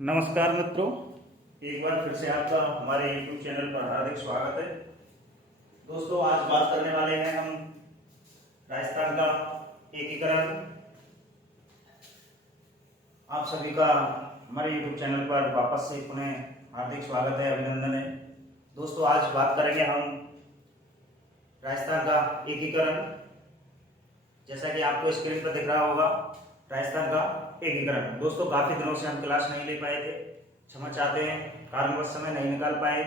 नमस्कार मित्रों, एक बार फिर से आपका हमारे YouTube चैनल पर हार्दिक स्वागत है। दोस्तों, आज बात करने वाले हैं हम राजस्थान का एकीकरण। आप सभी का हमारे YouTube चैनल पर वापस से पुनः हार्दिक स्वागत है, अभिनंदन है। दोस्तों, आज बात करेंगे हम राजस्थान का एकीकरण। जैसा कि आपको स्क्रीन पर दिख रहा होगा, राजस्थान का एकीकरण। दोस्तों, काफी दिनों से हम क्लास नहीं ले पाए थे, क्षमा चाहते हैं, कारणवश समय नहीं निकाल पाए,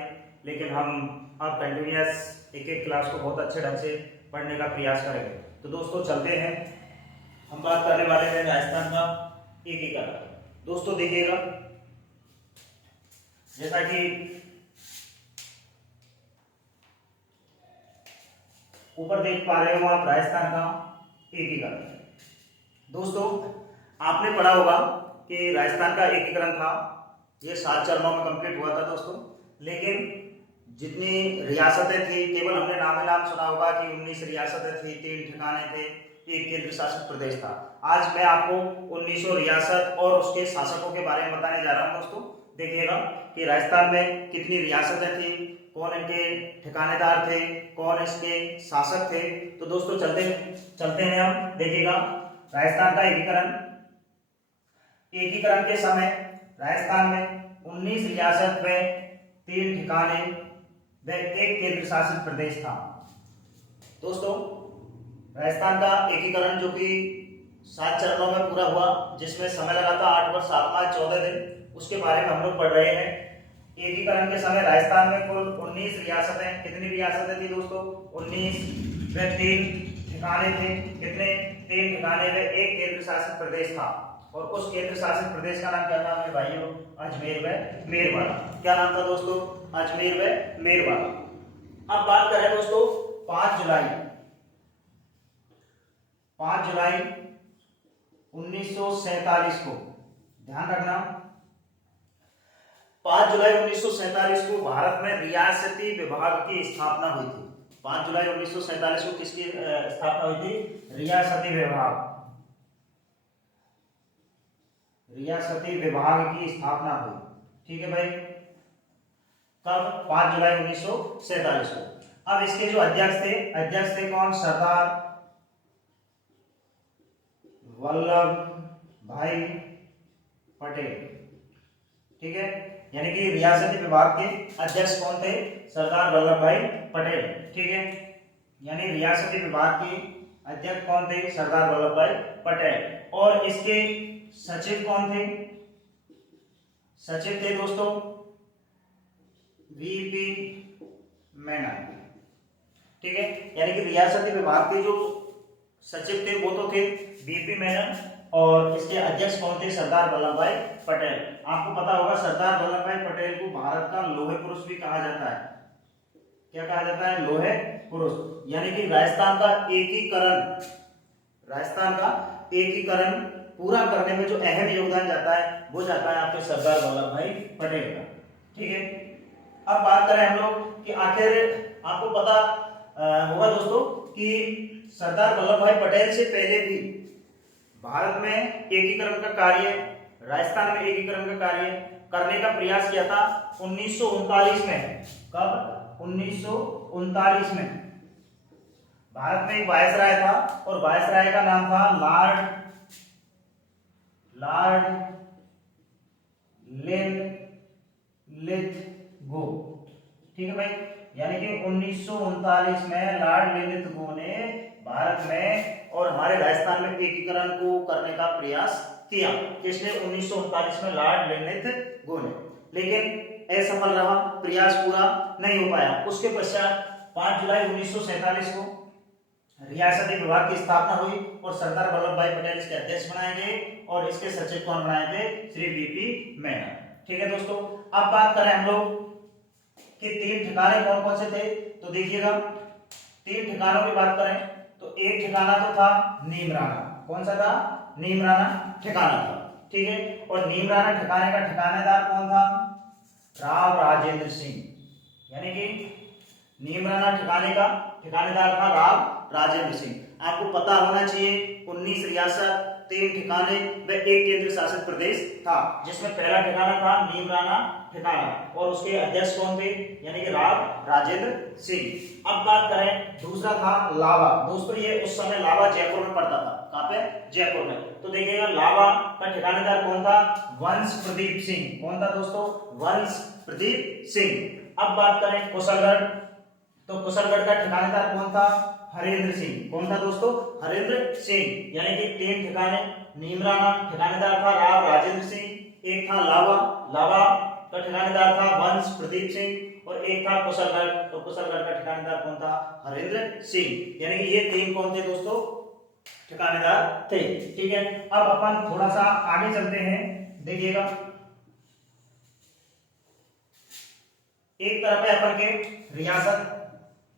लेकिन हम अब कंटिन्यूअस एक एक क्लास को बहुत अच्छे ढंग से पढ़ने का प्रयास करेंगे। तो दोस्तों, चलते हैं। हम बात करने वाले हैं राजस्थान का एकीकरण। दोस्तों देखिएगा, जैसा कि ऊपर देख पा रहे हो आप, राजस्थान का एकीकरण। दोस्तों, आपने पढ़ा होगा कि राजस्थान का एकीकरण था, ये 7 चरणों में कंप्लीट हुआ था दोस्तों। लेकिन जितनी रियासतें थी, केवल हमने नाम नाम सुना होगा कि 19 रियासतें थी, 3 ठिकाने थे, एक केंद्र शासित प्रदेश था। आज मैं आपको 1900 रियासत और उसके शासकों के बारे में बताने जा रहा हूं। दोस्तों देखिएगा कि राजस्थान में कितनी रियासतें थी, कौन इनके ठिकानेदार थे, कौन इसके शासक थे। तो दोस्तों चलते हैं हम। देखिएगा, राजस्थान का एकीकरण के समय राजस्थान में 19 रियासत व 3 ठिकाने व एक केंद्र शासित प्रदेश था। दोस्तों, राजस्थान का एकीकरण जो कि 7 चरणों में पूरा हुआ, जिसमें समय लगा था 8 वर्ष 7 माह 14 दिन, उसके बारे में हम लोग पढ़ रहे हैं। एकीकरण के समय राजस्थान में कुल 19 रियासतें, कितनी रियासतें थी दोस्तों? 19 व 3 ठिकाने थे। कितने? 3 ठिकाने व एक केंद्र शासित प्रदेश था। और उस केंद्र शासित प्रदेश का नाम क्या नाम है भाइयों? अजमेर व मेरवाड़ा। क्या नाम था दोस्तों? अजमेर व मेरवाड़ा। अब बात करें दोस्तों 5 जुलाई 1947 को, ध्यान रखना, 5 जुलाई 1947 को भारत में रियासती विभाग की स्थापना हुई थी। 5 जुलाई 1947 को किसकी स्थापना हुई थी? रियासती विभाग की स्थापना हुई। ठीक है भाई, कब? 5 जुलाई 1947 को। अब इसके जो अध्यक्ष थे कौन? सरदार वल्लभ भाई पटेल। ठीक है, यानी कि रियासती विभाग के अध्यक्ष कौन थे? सरदार वल्लभ भाई पटेल। ठीक है, यानी रियासती विभाग के अध्यक्ष कौन थे? सरदार वल्लभ भाई पटेल। और इसके सचिव कौन थे? सचिव थे दोस्तों वीपी मेनन। ठीक है, यानी कि रियासती विभाग के जो सचिव थे वो तो थे वीपी मेनन, और इसके अध्यक्ष कौन थे? सरदार वल्लभ भाई पटेल। आपको पता होगा, सरदार वल्लभ भाई पटेल को भारत का लौह पुरुष भी कहा जाता है। क्या कहा जाता है? लौह पुरुष। यानी कि राजस्थान का एकीकरण पूरा करने में जो अहम योगदान जाता है, वो जाता है आपके सरदार वल्लभ भाई पटेल का। ठीक है, अब बात करें हम लोग कि आखिर आपको पता होगा दोस्तों कि सरदार वल्लभ भाई पटेल से पहले भी भारत में एकीकरण का कार्य, राजस्थान में एकीकरण का कार्य करने का प्रयास किया था 1939 में। कब? 1939 में भारत में एक वायसराय था, और वायसराय का नाम था लॉर्ड लिथगो। ठीक है भाई, यानी कि 1939 में लॉर्ड लिथगो ने भारत में और हमारे राजस्थान में एकीकरण को करने का प्रयास किया। किसने? 1939 में लॉर्ड लिथगो ने। लेकिन असफल रहा, प्रयास पूरा नहीं हो पाया। उसके पश्चात 5 जुलाई 1947 को रियासती विभाग की स्थापना हुई, और सरदार वल्लभ भाई पटेल इसके अध्यक्ष बनाए गए, और इसके सचिव कौन बनाए थे? श्री वीपी मेनन। ठीक है दोस्तों, अब बात करें हम लोग कि 3 ठिकाने कौन कौन से थे। तो देखिएगा, 3 ठिकानों की बात करें तो एक ठिकाना तो था नीमराना। कौन सा था? नीमराना ठिकाना था। ठीक है, और नीमराना ठिकाने का ठिकानेदार कौन था? राव राजेंद्र सिंह। यानी कि नीमराना ठिकाने का ठिकानेदार था राव राजेंद्र सिंह। आपको पता होना चाहिए 19 रियासत 3 ठिकाने व 1 केंद्र शासित प्रदेश था, जिसमें पहला ठिकाना था नीमराना ठिकाना और उसके अध्यक्ष कौन थे, यानी कि राव राजेंद्र सिंह। अब बात करें दूसरा था लावा। दोस्तों ये उस समय लावा जयपुर में पड़ता था। कहां पे? जयपुर में। तो देखिएगा लावा का ठिकानेदार कौन था? वंश प्रदीप सिंह। कौन था दोस्तों? वंश प्रदीप सिंह। अब बात करें कुशलगढ़, तो कुशलगढ़ का ठिकानेदार कौन था? हरेंद्र सिंह। कौन था दोस्तों? हरेंद्र सिंह। यानी कि 3 ठिकाने, नीमराना ठिकानेदार था राव राजेंद्र सिंह, एक था लावा, लावा का ठिकानेदार था वंश प्रदीप सिंह और एक था कुशलगढ़, तो कुशलगढ़ का ठिकानेदार कौन था? हरेंद्र सिंह। यानी कि ये 3 कौन थे दोस्तों? ठिकानेदार थे। ठीक है, अब अपन थोड़ा सा आगे चलते हैं। देखिएगा एक तरफ है अपन के रियासत,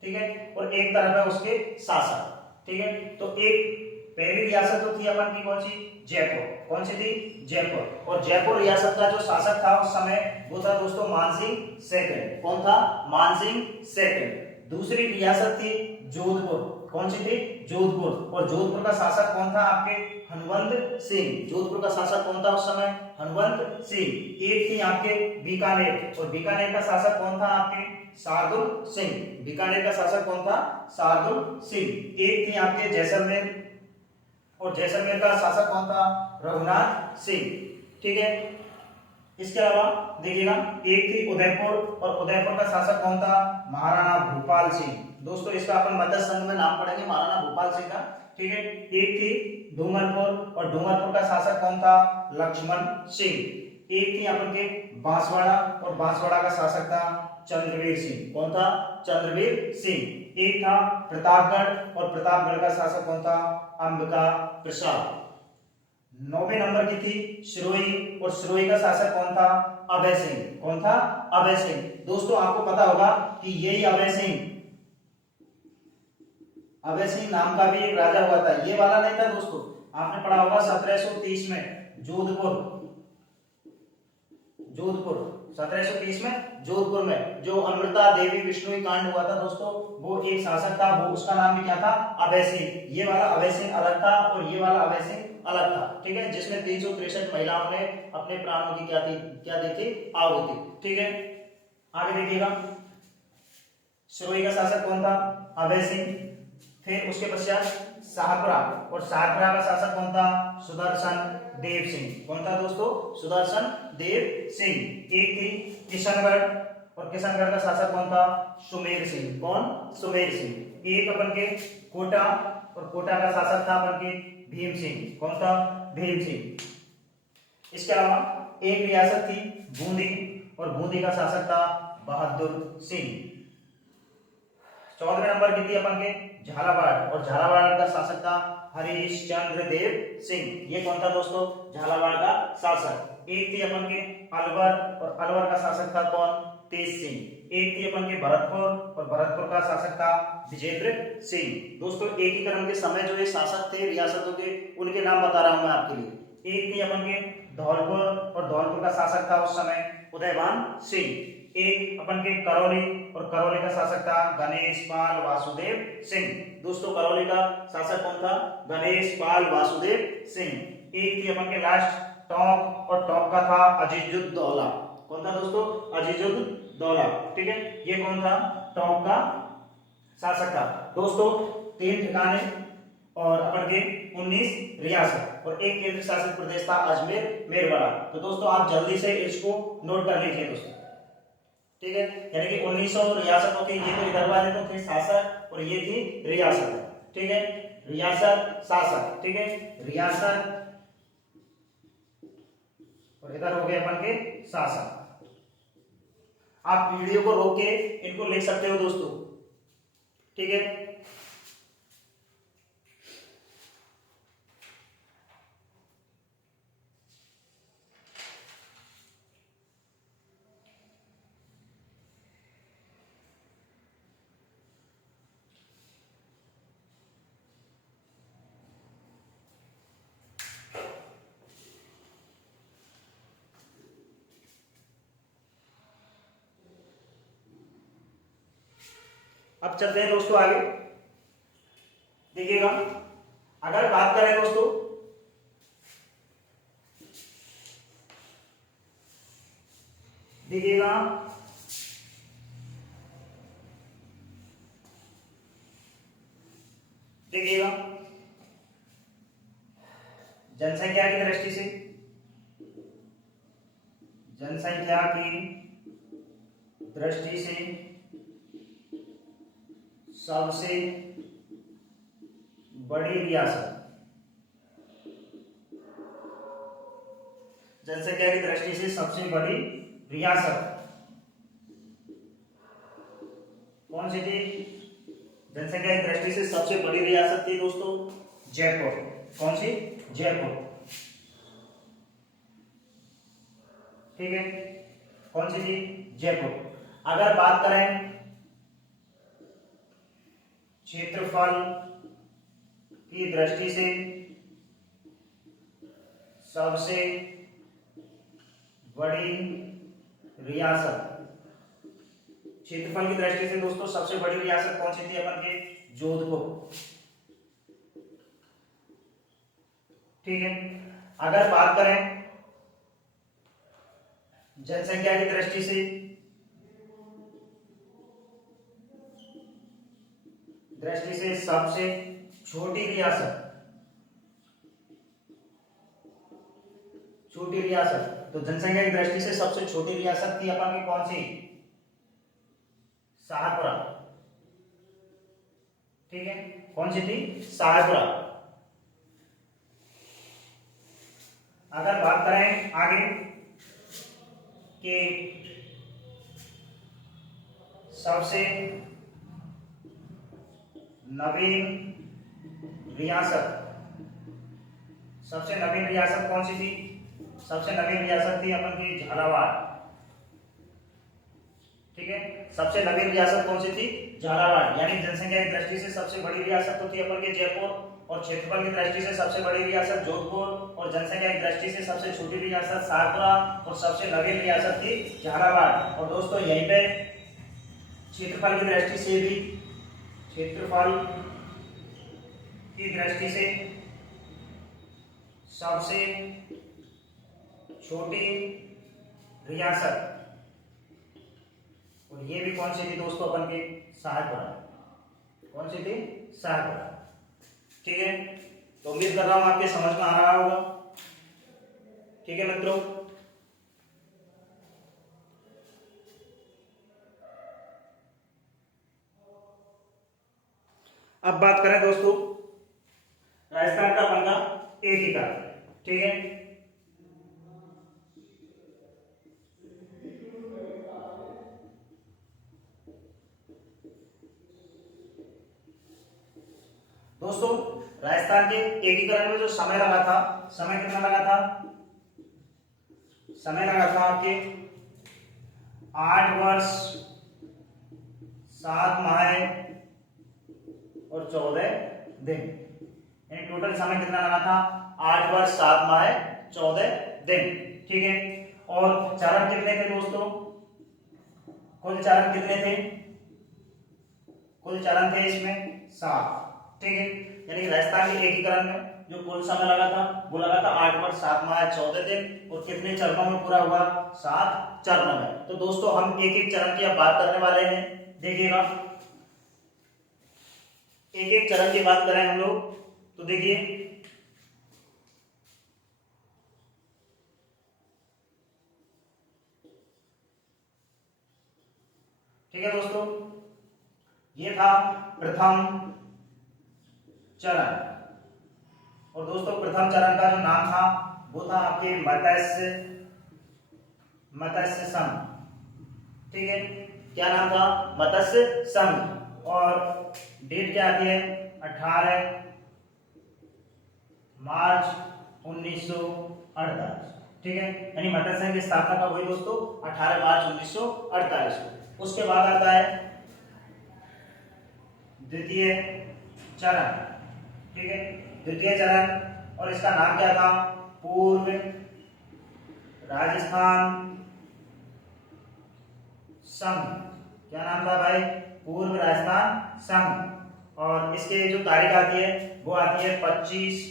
ठीक है, और एक तरफ है उसके शासक। ठीक है, तो एक पहली रियासत तो थी अपन की कौन सी? जयपुर। कौन सी थी? जयपुर। और जयपुर रियासत का जो शासक था उस समय वो था दोस्तों मानसिंह सेकंड। कौन था? मानसिंह सेकंड। दूसरी रियासत थी जोधपुर। कौन सी थी? जोधपुर। और जोधपुर का शासक कौन था आपके? हनुमंत सिंह। जोधपुर का शासक कौन था उस समय? हनुमंत सिंह। एक थी आपके बीकानेर, और बीकानेर का शासक कौन था आपके? शार्दुल सिंह। बीकानेर का शासक कौन था? शार्दुल सिंह। एक थी आपके जैसलमेर, और जैसलमेर का शासक कौन था? रघुनाथ सिंह। ठीक है, इसके अलावा देखिएगा एक थी उदयपुर, और उदयपुर का शासक कौन था? महाराणा भूपाल सिंह। दोस्तों इसका अपन मध्य संघ में नाम पढ़ेंगे महाराणा भूपाल सिंह का। ठीक है, एक थी डूंगरपुर, और डूंगरपुर का शासक कौन था? लक्ष्मण सिंह। एक थी अपन के बांसवाड़ा, और बांसवाड़ा का शासक था चंद्रवीर सिंह। कौन था? चंद्रवीर सिंह। एक था प्रतापगढ़, और प्रतापगढ़ का शासक कौन था? अंबिका प्रसाद। 9वें नंबर की थी सिरोही, और सिरोही का शासक कौन था? अभय सिंह। कौन था? अभय सिंह। दोस्तों आपको पता होगा कि यही अभय सिंह, अभय सिंह नाम का भी एक राजा हुआ था। ये वाला नहीं था दोस्तों, आपने पढ़ा होगा 1730 में जोधपुर, जोधपुर 1730 में जोधपुर में जो अमृता देवी विष्णु कांड हुआ था दोस्तों, वो एक शासक था, वो उसका नाम भी क्या था? अभय सिंह। ये वाला अभय सिंह अलग था और ये वाला अभय सिंह अलग था। ठीक है, जिसमें 363 महिलाओं ने अपने प्राणों की क्या दी थी? आहुति। ठीक है, आगे देखिएगा सिरोही का शासक कौन था? अभय सिंह। फिर उसके पश्चात शाहपुरा, और शाहपुरा का शासक कौन था? सुदर्शन देव सिंह। कौन था दोस्तों? सुदर्शन देव सिंह। एक थी किशनगढ़, और किशनगढ़ का शासक कौन था? सुमेर सिंह। कौन? सुमेर सिंह। एक अपन के कोटा, और कोटा का शासक था अपन के भीम सिंह। कौन था? भीम सिंह। इसके अलावा एक रियासत थी बूंदी, और बूंदी का शासक था बहादुर सिंह। 14वें नंबर की थी अपन के झालावाड़, और झालावाड़ का शासक था हरिश्चंद्र देव सिंह। ये कौन था दोस्तों? झालावाड़ का शासक। एक थी अपन के अलवर, और अलवर का शासक था कौन? तेज सिंह। एक थी अपन के भरतपुर, और भरतपुर का शासक था विजेंद्र सिंह। दोस्तों एकीकरण के समय जो ये शासक थे रियासतों के, उनके नाम बता रहा हूं मैं आपके लिए। एक थी अपन के धौलपुर, और धौलपुर का शासक था उस समय उदयभान सिंह। एक अपन के करौली, और करौली का शासक था गणेश पाल वासुदेव सिंह। दोस्तों करौली का शासक कौन था? गणेश पाल वासुदेव सिंह। एक थी अपन के लास्ट टोंक, और टोंक का था अजीजुद्दौला। कौन था दोस्तों? अजीजुद्दौला। ठीक है, ये कौन था? टोंक का शासक था। दोस्तों 3 ठिकाने और अपन के 19 रियासत, और एक केंद्र शासित प्रदेश था अजमेर मेरवाड़ा। तो दोस्तों आप जल्दी से इसको नोट कर लीजिए दोस्तों। ठीक है, यानी कि 1900 रियासतों के ये तो इधर वाले तो थे शासक, और ये थी रियासत। ठीक है, रियासत शासक। ठीक है, रियासत, और इधर हो गए अपन के शासक। आप वीडियो को रोक के इनको लिख सकते हो दोस्तों। ठीक है, अब चलते हैं दोस्तों आगे। देखिएगा अगर बात करें दोस्तों देखिएगा देखिएगा जनसंख्या की दृष्टि से, जनसंख्या की दृष्टि से सबसे बड़ी रियासत, जनसंख्या की दृष्टि से सबसे बड़ी रियासत कौन सी थी? जनसंख्या की दृष्टि से सबसे बड़ी रियासत थी दोस्तों जयपुर। कौन सी? जयपुर। ठीक है, कौन सी थी? जयपुर। अगर बात करें क्षेत्रफल की दृष्टि से सबसे बड़ी रियासत, क्षेत्रफल की दृष्टि से दोस्तों सबसे बड़ी रियासत कौन सी थी अपन के? जोधपुर। ठीक है, अगर बात करें जनसंख्या की दृष्टि से सबसे छोटी रियासत, छोटी रियासत, तो जनसंख्या की दृष्टि से सबसे छोटी रियासत थी अपन की कौन सी? सहारपुरा। ठीक है, कौन सी थी? सहारपुरा। अगर बात करें आगे कि सबसे नवीन रियासत, सबसे नवीन रियासत कौन सी थी? सबसे नवीन रियासत थी अपन की झालावाड़। ठीक है, सबसे नवीन रियासत कौन सी थी? झालावाड़। यानी जनसंख्या की दृष्टि से सबसे बड़ी रियासत तो थी अपन के जयपुर, और क्षेत्रफल की दृष्टि से सबसे बड़ी रियासत जोधपुर, और जनसंख्या की दृष्टि से सबसे छोटी रियासत सहारपुरा, और सबसे नवीन रियासत थी झालावाड़। और दोस्तों यहीं पे क्षेत्रफल की दृष्टि से भी, क्षेत्रफल की दृष्टि से सबसे छोटी रियासत, और ये भी कौन सी थी दोस्तों अपन के? सहारपुरा। कौन सी थी? सहारपुरा। ठीक है, तो उम्मीद कर रहा हूं आपके समझ में आ रहा होगा। ठीक है मित्रों, अब बात करें दोस्तों राजस्थान का अपन का एकीकरण। ठीक है, दोस्तों राजस्थान के एकीकरण में जो समय लगा था, समय कितना लगा था? समय लगा था आपके 8 वर्ष 7 माह और 14 दिन। यानी टोटल समय कितना लगा था? 8 वर्ष 7 माह 14 दिन। ठीक है, और चरण कितने थे दोस्तों? कुल चरण कितने थे? कुल चरण थे इसमें 7। ठीक है, यानी राजस्थान के एकीकरण में जो कुल समय लगा था वो लगा था 8 वर्ष 7 माह 14 दिन, और कितने चरणों में पूरा हुआ? 7 चरणों में। तो दोस्तों हम एक एक चरण की अब बात करने वाले हैं। देखिएगा, एक एक चरण की बात करें हम लोग तो देखिए, ठीक है दोस्तों, ये था प्रथम चरण। और दोस्तों प्रथम चरण का जो नाम था वो था आपके मत्स्य संघ। ठीक है, क्या नाम था? मत्स्य संघ। और डेट क्या आती है? 18 मार्च 1948। ठीक है, यानी मत्स्य संघ की स्थापना कब हुई दोस्तों? 18 मार्च 1948 को। उसके बाद आता है द्वितीय चरण। ठीक है, द्वितीय चरण, और इसका नाम क्या था? पूर्व राजस्थान संघ। क्या नाम था भाई? पूर्व राजस्थान संघ। और इसके जो तारीख आती है वो आती है 25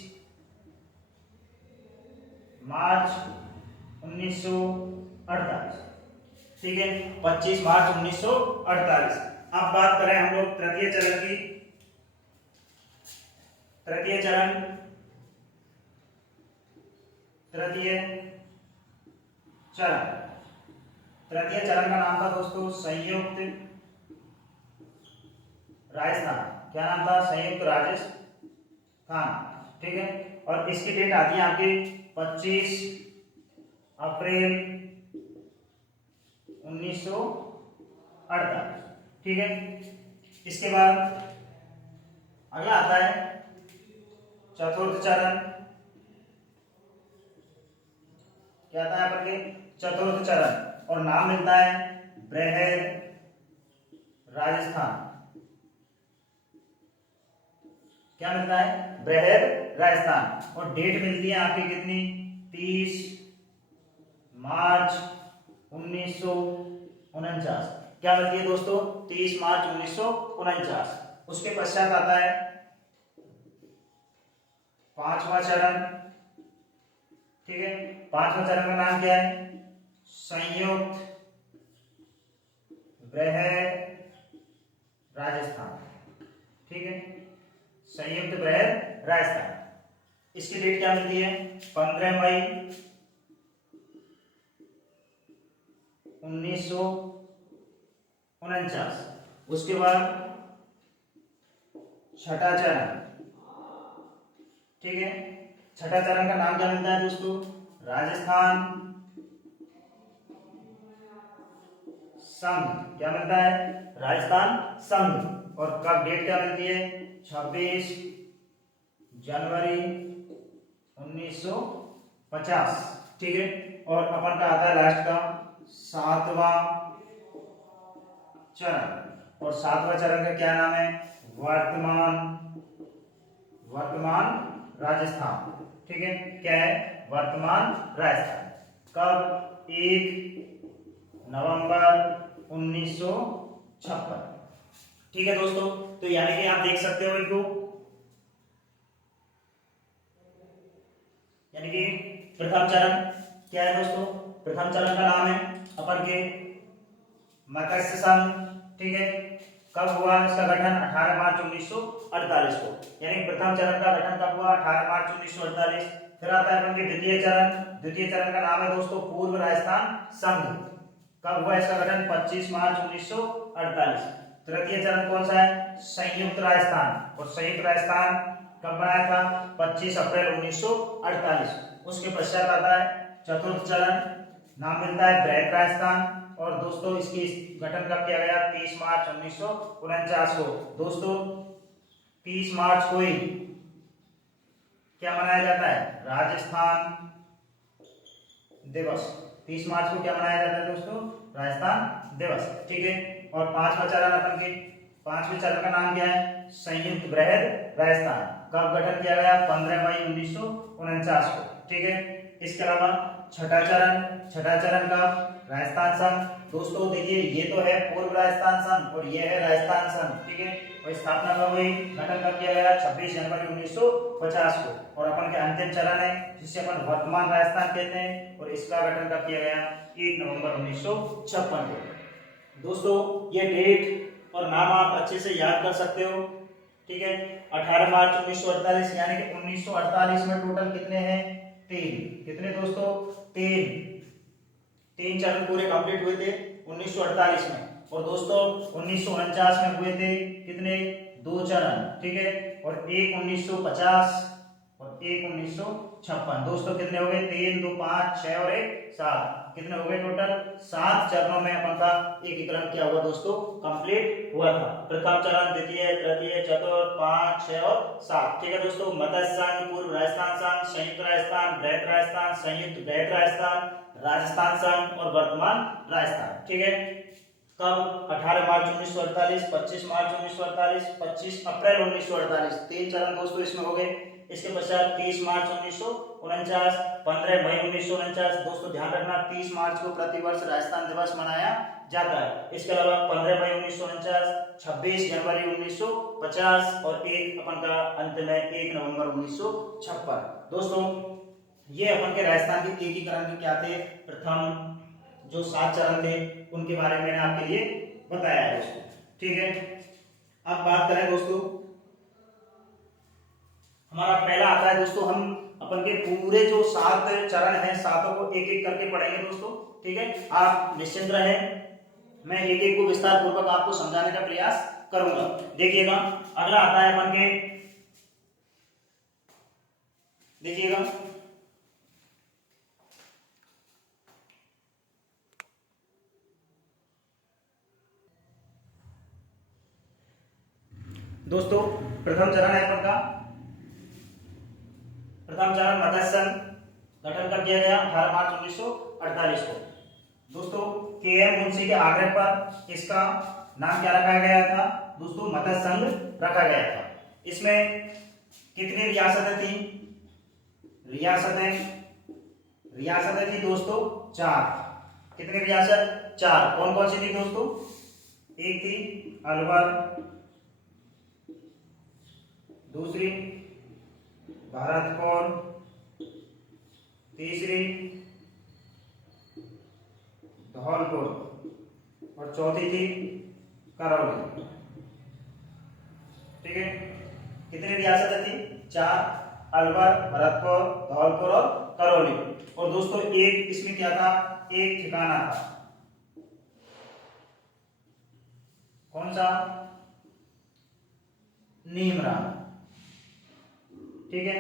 मार्च 1948। ठीक है, 25 मार्च 1948। अब बात करें हम लोग तृतीय चरण की। तृतीय चरण, तृतीय चरण, तृतीय चरण का नाम था दोस्तों संयुक्त राजस्थान। क्या नाम था? संयुक्त राजस्थान। ठीक है, और इसकी डेट आती है आपकी 25 अप्रैल 1948। ठीक है, इसके बाद अगला आता है चतुर्थ चरण। क्या आता है अपन के? चतुर्थ चरण, और नाम मिलता है बृहद राजस्थान। क्या मिलता है? बृहद राजस्थान। और डेट मिलती है आपकी कितनी? 30 मार्च 1949। क्या मिलती है दोस्तों? 30 मार्च 1949। उसके पश्चात आता है पांचवा चरण। ठीक है, पांचवा चरण का नाम क्या है? संयुक्त बृहद राजस्थान। ठीक है, संयुक्त बृहद राजस्थान। इसकी डेट क्या मिलती है? 15 मई 1949। उसके बाद छठा चरण। ठीक है, छठा चरण का नाम क्या मिलता है दोस्तों? राजस्थान संघ। क्या मिलता है? राजस्थान संघ। और कब डेट क्या मिलती है? 26 जनवरी 1950। ठीक है, और अपन का आता है लास्ट का सातवां चरण। और सातवां चरण का क्या नाम है? वर्तमान राजस्थान। ठीक है, क्या है? वर्तमान राजस्थान। कब? 1 नवंबर 1956। ठीक है दोस्तों, तो यानी कि आप देख सकते हो इनको, यानी कि प्रथम चरण क्या है दोस्तों? प्रथम चरण का नाम है अपन के मत्स्य संघ। ठीक है, कब हुआ इसका गठन? 18 मार्च 1948 को। यानी प्रथम चरण का गठन कब हुआ? 18 मार्च 1948। फिर आता है अपन के द्वितीय चरण। द्वितीय चरण का नाम है दोस्तों पूर्व राजस्थान संघ। कब हुआ इसका गठन? 25 मार्च 1948। तृतीय चरण कौन सा है? संयुक्त राजस्थान। और संयुक्त राजस्थान कब बनाया था? 25 अप्रैल 1948। उसके पश्चात आता है चतुर्थ चरण, नाम मिलता है बृहद राजस्थान। और दोस्तों इसकी गठन कब किया गया? 30 मार्च 1949 को। दोस्तों 30 मार्च को ही क्या मनाया जाता है? राजस्थान दिवस। 30 मार्च को क्या मनाया जाता है दोस्तों? राजस्थान दिवस। ठीक है, और पांचवा चरण अपन के, पांचवें चरण का नाम क्या है? संयुक्त बृहद राजस्थान। कब गठन किया गया? 15 मई 1949 को। ठीक है, इसके अलावा छठा चरण। छठा चरण का राजस्थान संघ। दोस्तों देखिए, ये तो है पूर्व राजस्थान संघ और ये है राजस्थान संघ। ठीक है, और स्थापना कब हुई? गठन कब किया गया? 26 जनवरी 1950 को। और अपन के अंतिम चरण है जिसे अपन वर्तमान राजस्थान कहते हैं, और इसका गठन कब किया गया? 1 नवंबर 1956 को। दोस्तों ये डेट और नाम आप अच्छे से याद कर सकते हो। ठीक है, 18 मार्च 1948, यानी कि 1948 में टोटल कितने हैं? 3। कितने दोस्तों? 3 चरण पूरे कंप्लीट हुए थे 1948 में। और दोस्तों 1949 में हुए थे कितने? 2 चरण। ठीक है, और एक 1950 और एक 1956। दोस्तों कितने हो गए? 3 2 5 6 और 1 7। कितने हो गए टोटल? 7 चरणों में अपन का एकीकरण क्या हुआ दोस्तों? कंप्लीट हुआ था। प्रथम चरण, द्वितीय, तृतीय, चतुर्थ, 5 6 और 7। ठीक है दोस्तों, मत्स्य संघ, पूर्व राजस्थान संघ, संयुक्त राजस्थान, बृहद राजस्थान, संयुक्त बृहद राजस्थान, राजस्थान संघ और वर्तमान राजस्थान। ठीक है, कब? 18 मार्च 1948, 25 मार्च 1948, 25 अप्रैल 1948। 3 चरण दोस्तों इसमें हो गए। इसके पश्चात 30 मार्च 1949, 15 मई 1949। दोस्तों ध्यान रखना 30 मार्च को प्रतिवर्ष राजस्थान दिवस मनाया जाता है। इसके अलावा 15 मई 1949, 26 जनवरी 1950 और एक अपन का अंत में 1 नवंबर 1956। दोस्तों ये अपन के राजस्थान के एकीकरण के क्या थे? प्रथम जो 7 चरण थे उनके बारे में मैंने आपके लिए बताया है दोस्तों। ठीक है, अब बात करें दोस्तों, हमारा पहला आता है दोस्तों, हम अपन के पूरे जो 7 चरण हैं सातों को एक एक करके पढ़ेंगे दोस्तों। ठीक है, आप निश्चिंत रहें, मैं एक एक को विस्तार पूर्वक आपको समझाने का प्रयास करूंगा। देखिएगा, अगला आता है अपन के, देखिएगा दोस्तों, प्रथम चरण है अपन का, प्रथम चरण मत्स्य संघ गठन कर दिया गया 18 मार्च 1948 को दोस्तों। के एम मुंशी के आग्रह पर इसका नाम क्या रखा गया था दोस्तों? मत्स्य संघ रखा गया था। इसमें कितनी रियासतें थी? रियासतें थी दोस्तों 4। कितनी रियासत? 4। कौन कौन सी थी दोस्तों? एक थी अलवर, दूसरी भरतपुर, तीसरी धौलपुर और चौथी थी करौली। ठीक है, कितनी रियासतें थी? 4। अलवर, भरतपुर, धौलपुर और करौली। और दोस्तों एक इसमें क्या था? एक ठिकाना था। कौन सा? नीमराना। ठीक है,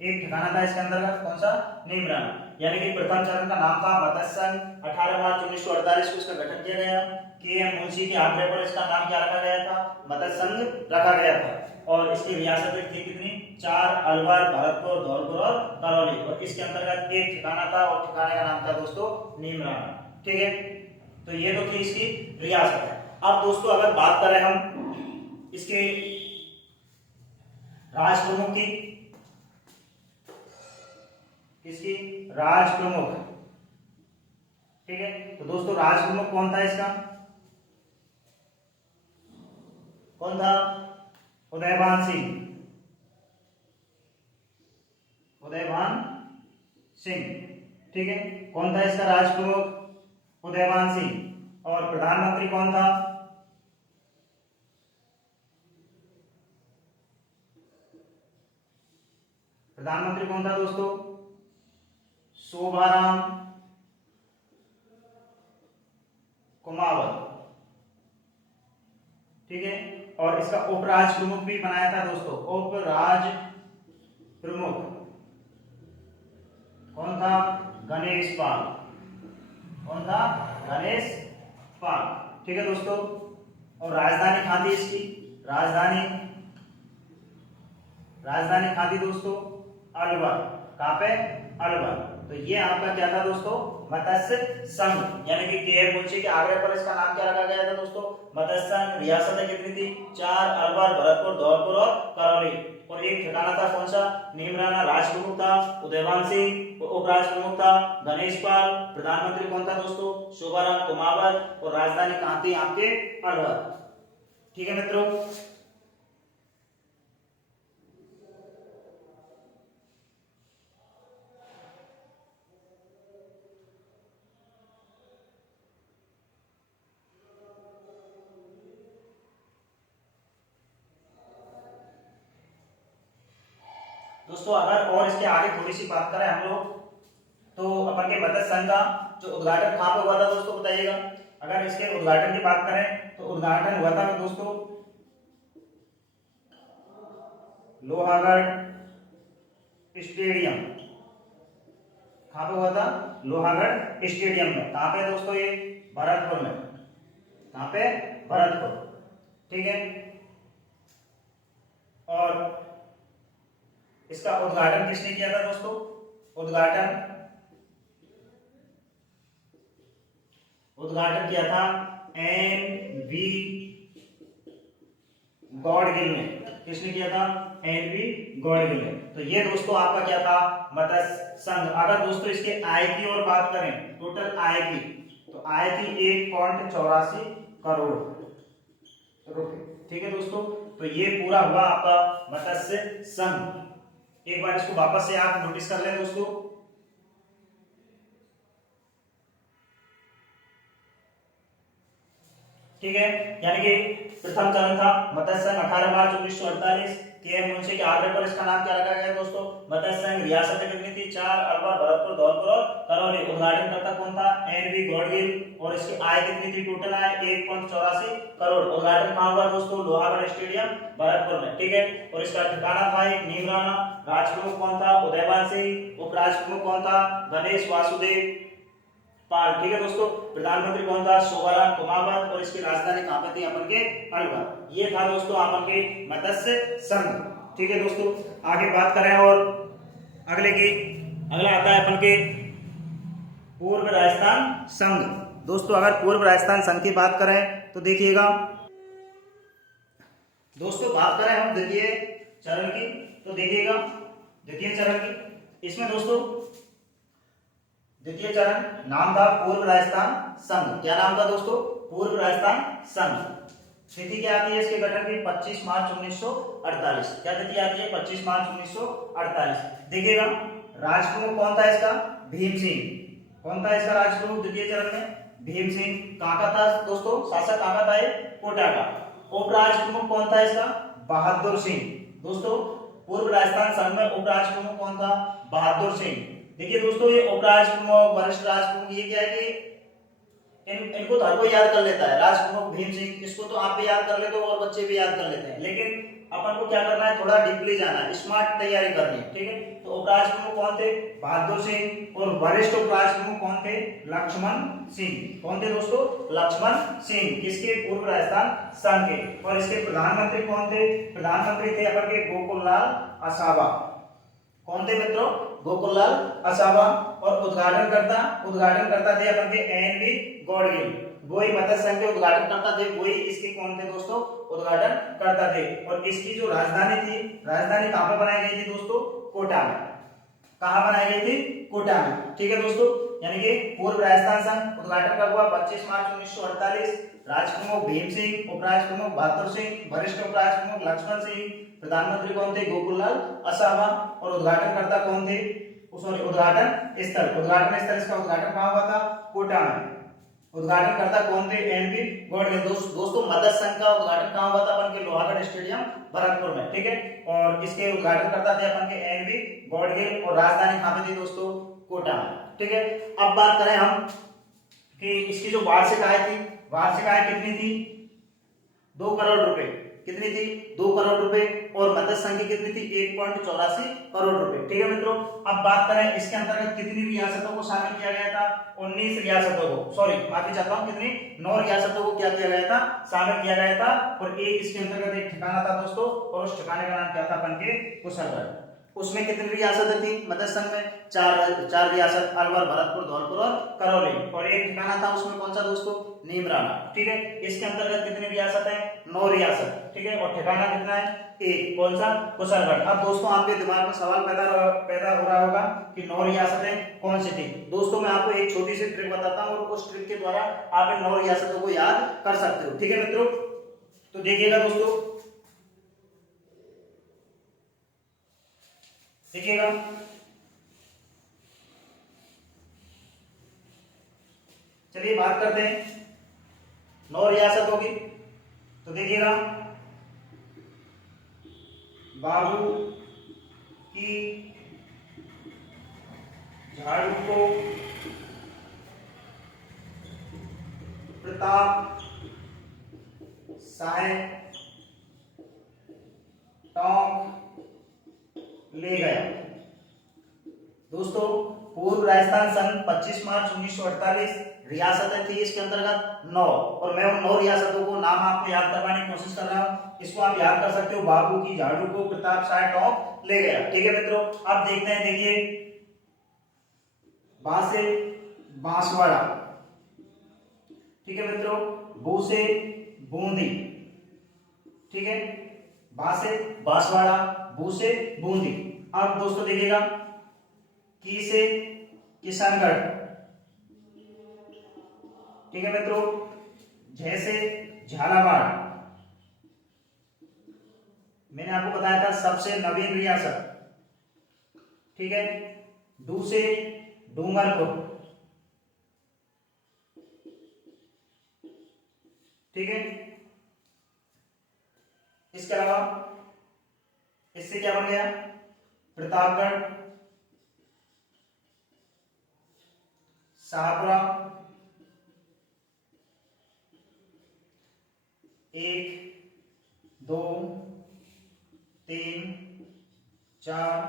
एक ठिकाना था इसके अंतर्गत, कौन सा? नीमराना। यानी कि प्रथम चरण का नाम था मत्स्य संघ। 18 मार्च 1948 को इसका गठन किया गया। के एम मुंशी के आग्रह पर इसका नाम क्या रखा गया था? मत्स्य संघ रखा गया था। और इसकी रियासतें थी कितनी? 4। अलवर, भरतपुर, धौलपुर और करौली। और इसके अंतर्गत एक ठिकाना था और ठिकाने का नाम था दोस्तों नीमराना। ठीक है, तो ये तो थी इसकी रियासत है। अब दोस्तों अगर बात करें हम इसके राज प्रमुख की, किसकी? राज प्रमुख। ठीक है, तो दोस्तों राज प्रमुख कौन था इसका? कौन था? उदयभान सिंह। उदयभान सिंह। ठीक है, कौन था इसका राज प्रमुख? उदयभान सिंह। और प्रधानमंत्री कौन था? प्रधानमंत्री कौन था दोस्तों? शोभाराम कुमावत। ठीक है, और इसका उपराज प्रमुख भी बनाया था दोस्तों। उपराज प्रमुख कौन था? गणेश पाल। कौन था? गणेश पाल। ठीक है दोस्तों, और राजधानी कहाँ थी इसकी? राजधानी कहाँ थी दोस्तों? अलवर। कहाँ पे? अलवर। तो ये आपका क्या था दोस्तों? मत्स्य संघ। यानी कि के एम मुंशी के आग्रह पर इसका नाम क्या रखा गया था दोस्तों? मत्स्य संघ। रियासतें कितनी थी? 4। अलवर, भरतपुर, धौलपुर और करौली। और एक ठिकाना था कौन सा? नीमराना। राज प्रमुख था उदयभान सिंह, उपराज प्रमुख था गणेश पाल। प्रधानमंत्री कौन था दोस्तों? शोभाराम कुमावत। और राजधानी कहाँ थी आपके? अलवर। ठीक है मित्रों, दोस्तों अगर और इसके आगे थोड़ी सी बात करें हम लोग, तो अपन के मत्स्य संघ का जो उद्घाटन कहाँ पे हुआ था दोस्तों बताइएगा। अगर इसके उद्घाटन की बात करें तो उद्घाटन हुआ था दोस्तों लोहागढ़ स्टेडियम। कहाँ पे हुआ था? लोहागढ़ स्टेडियम में। कहाँ पे दोस्तों? ये भरतपुर में। कहाँ पे? भरतपुर। ठीक है, और इसका उद्घाटन किसने किया था दोस्तों? उद्घाटन किया था एन वी गॉडगिल ने। किसने किया था? एन वी गॉडगिल ने। तो ये दोस्तों आपका क्या था? मत्स्य संघ। अगर दोस्तों इसके आय की और बात करें, टोटल आय की, तो आय थी 1.84 करोड़ रुपए। ठीक है दोस्तों, तो ये पूरा हुआ आपका मत्स्य संघ। एक बार इसको वापस से आप नोटिस कर लें दोस्तों। ठीक है, यानी कि प्रथम चरण था मत्स्य संघ 18 मार्च 1948। के मुंशी के आग्रह पर इसका नाम क्या रखा गया दोस्तों, मत्स्य संघ। रियासतें कितनी थी, 4, अलवर, भरतपुर, धौलपुर और करौली। उद्घाटनकर्ता कौन था, एनवी गॉडगिल। और इसकी आय कितनी थी, टोटल आय 1.84 करोड़। उद्घाटन कहां हुआ दोस्तों, लोहागढ़ स्टेडियम भरतपुर में। ठीक है, और इसका ठिकाना था एक नीमराना। राजप्रमुख कौन था, उदयभान सिंह। उपराष्ट्रप्रमुख कौन था, गणेश वासुदेव पाल। ठीक है दोस्तों, प्रधानमंत्री कौन था, शोभाराम कुमावत। और इसकी राजधानी कहां पे थी, अपन के अलवर। ये था दोस्तों अपन के मत्स्य संघ। ठीक है दोस्तों, आगे बात करें और अगला आता है अपन के पूर्व राजस्थान संघ। दोस्तों अगर पूर्व राजस्थान संघ की बात करें तो देखिएगा दोस्तों, बात करें हम द्वितीय चरण की तो देखिएगा द्वितीय चरण की, इसमें दोस्तों द्वितीय चरण नाम था पूर्व राजस्थान संघ। क्या नाम था दोस्तों, पूर्व राजस्थान संघ। तिथि क्या आती है इसके गठन की, 25 मार्च 1948। क्या तिथि आती है, 25 मार्च 1948। देखिएगा राजप्रमुख कौन था इसका, भीम सिंह। कौन था इसका राजप्रमुख द्वितीय चरण में, भीम सिंह। कहां का था दोस्तों, शासक कहां का था, ये कोटा का। उपराष्ट्रप्रमुख कौन था इसका, बहादुर सिंह। दोस्तों पूर्व राजस्थान संघ में उपराष्ट्रप्रमुख कौन था, बहादुर सिंह। देखिए दोस्तों, ये उपराष्ट्रप्रमुख, वरिष्ठ राजप्रमुख, ये क्या है कि इनको तो हर कोई याद कर लेता है, राजप्रमुख भीम सिंह। इसको तो आप भी याद कर लेते हो और बच्चे भी याद कर लेते हैं, लेकिन अपन को क्या करना है, थोड़ा डीपली जाना है, स्मार्ट तैयारी करनी है। ठीक है, तो उपराष्ट्रप्रमुख कौन थे, बहादुर सिंह। और वरिष्ठ उपराष्ट्रप्रमुख कौन थे, लक्ष्मण सिंह। कौन थे दोस्तों, लक्ष्मण सिंह। किसके, पूर्व राजस्थान संघ के। और इसके प्रधानमंत्री कौन थे, प्रधानमंत्री थे अपन के गोकुललाल आसावा। कौन थे मित्रों, गोकुललाल आसावा। और उद्घाटनकर्ता थे अपन के एनवी गॉडगिल। वही मत्स्य संघ के उद्घाटनकर्ता थे, वही इसके कौन थे दोस्तों, उद्घाटन करता थे। और इसकी जो राजधानी थी, राजधानी कहां पर बनाई गई थी दोस्तों, कोटा में। कहां बनाई गई थी, कोटा में। ठीक है दोस्तों, यानी कि पूर्व राजस्थान संघ उद्घाटन कब हुआ, 25 मार्च 1948। राजप्रमुख भीम सिंह, उपराष्ट्रप्रमुख बहादुर सिंह, वरिष्ठ उपराष्ट्रप्रमुख लक्ष्मण सिंह, प्रधानमंत्री कौन थे, गोकुललाल आसावा। और उद्घाटनकर्ता कौन थे, सॉरी उद्घाटन स्थल इसका उद्घाटन कहां हुआ था, कोटा में। उद्घाटनकर्ता कौन थे, एनपी गॉडगिल। दोस्तों मत्स्य संघ का उद्घाटन कहां हुआ था, अपन के लोहागढ़ स्टेडियम भरतपुर में। ठीक है, और इसके उद्घाटनकर्ता थे अपन के एनवी गॉडगिल। और राजधानी कहां पे थी दोस्तों, कोटा में। ठीक है, अब बात करें हम कि इसकी जो वार्षिक आय थी, वार्षिक आय कितनी थी, 2 करोड़ रुपए। कितनी थी, 2 करोड़ रुपए। और मत्स्य संघ की कितनी थी, 1.84 करोड़ रुपए। ठीक है मित्रों, अब बात करें इसके अंतर्गत कितनी रियासतों को शामिल किया गया था, 19 रियासतों को, सॉरी माफी चाहता हूं, कितनी, 9 रियासतों को क्या किया गया था, शामिल किया गया था। और एक इसके अंतर्गत एक ठिकाना था दोस्तों, और उस ठिकाने का नाम क्या था, अपन के कुशलगढ़। उसमें कितनी रियासतें थी मत्स्य संघ में, चार रियासत, अलवर, भरतपुर, धौलपुर और करौली। और एक ठिकाना था उसमें कौन सा दोस्तों, नीमराना। ठीक है, इसके अंतर्गत कितनी रियासत है, 9 रियासत। ठीक है, और ठिकाना कितना है, एक, कौन सा, कुशलगढ़। अब दोस्तों आपके दिमाग में सवाल पैदा हो रहा होगा कि 9 रियासतें कौन सी थी। दोस्तों मैं आपको एक छोटी सी ट्रिक बताता हूं, और उस ट्रिक के द्वारा आप इन 9 रियासतों को याद कर सकते हो। ठीक है मित्रों, तो देखिएगा दोस्तों, देखिएगा चलिए बात करते हैं 9 रियासतों की। तो देखिएगा, बाबू की झाड़ू को, प्रताप शाह टोंक ले गया। दोस्तों पूर्व राजस्थान संघ 25 मार्च 1948, रियासतें थी इसके अंतर्गत 9। और मैं उन 9 रियासतों को नाम आपको याद करवाने की कोशिश कर रहा हूं, इसको आप याद कर सकते हो, बाबू की झाड़ू को, प्रताप शाह टोंक ले गया। ठीक है मित्रों, अब देखते हैं, देखिए बा से बांसवाड़ा। ठीक है मित्रों, बू से बूंदी। ठीक है, बा से बांसवाड़ा, बू से बूंदी। अब दोस्तों देखिएगा, की से किशनगढ़। ठीक है मित्रों, झ से झालावाड़। मैंने आपको बताया था सबसे नवीन रियासत। ठीक है, डू से डूंगरपुर। ठीक है। इसके अलावा इससे क्या बन गया, प्रतापगढ़, शाहपुरा, 1 2 3 4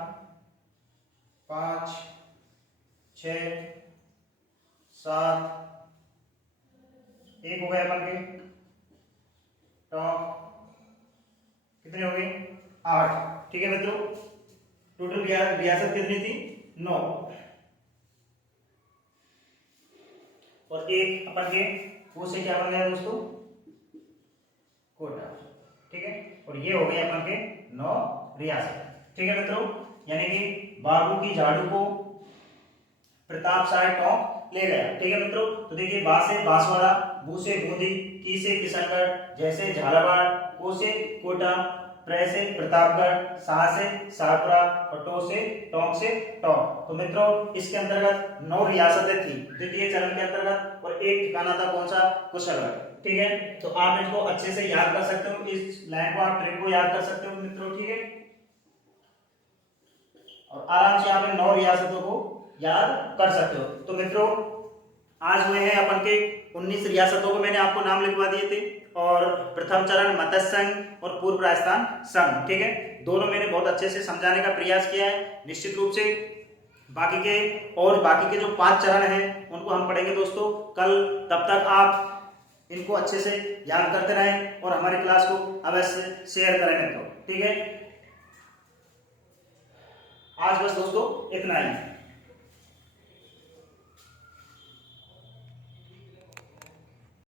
5 6 7, एक हो गए अपन के टॉप, कितने हो गए 8। ठीक है मित्रों, टोटल रियासत कितनी थी 9, और एक अपन के वो से क्या बन गया दोस्तों, कोटा। ठीक है, और ये हो गए अपन के 9 रियासत। ठीक है मित्रों, यानी कि बाबू की झाड़ू को प्रताप शाह टोंक ले गया। ठीक है मित्रों, तो देखिए बा से बांसवाड़ा, बू से बूंदी, की से किशनगढ़, जैसे झालावाड़, को से कोटा, प्र से प्रतापगढ़, शाह से शाहपुरा और टो से टोंक से टोंक। तो मित्रों इसके अंतर्गत 9 रियासतें थी द्वितीय चरण के अंतर्गत, और एक ठिकाना था कौन सा, कुशलगढ़। ठीक है, तो आप इसको अच्छे से याद कर सकते हो, इस लाइन को आप ट्रिक को याद कर सकते हो मित्रों। ठीक है, और आराम से आप इन 9 रियासतों को याद कर सकते हो। तो मित्रों आज हुए हैं अपन के 19 रियासतों को मैंने आपको नाम लिखवा दिए थे, और प्रथम चरण मत्स्य संघ और पूर्व राजस्थान संघ। ठीक है, दोनों मैंने बहुत अच्छे से समझाने का प्रयास किया है। निश्चित रूप से बाकी के जो 5 चरण हैं उनको हम पढ़ेंगे दोस्तों कल। तब तक आप इनको अच्छे से याद करते रहें और हमारी क्लास को अवश्य शेयर करें मित्रों। ठीक है, आज बस दोस्तों इतना ही।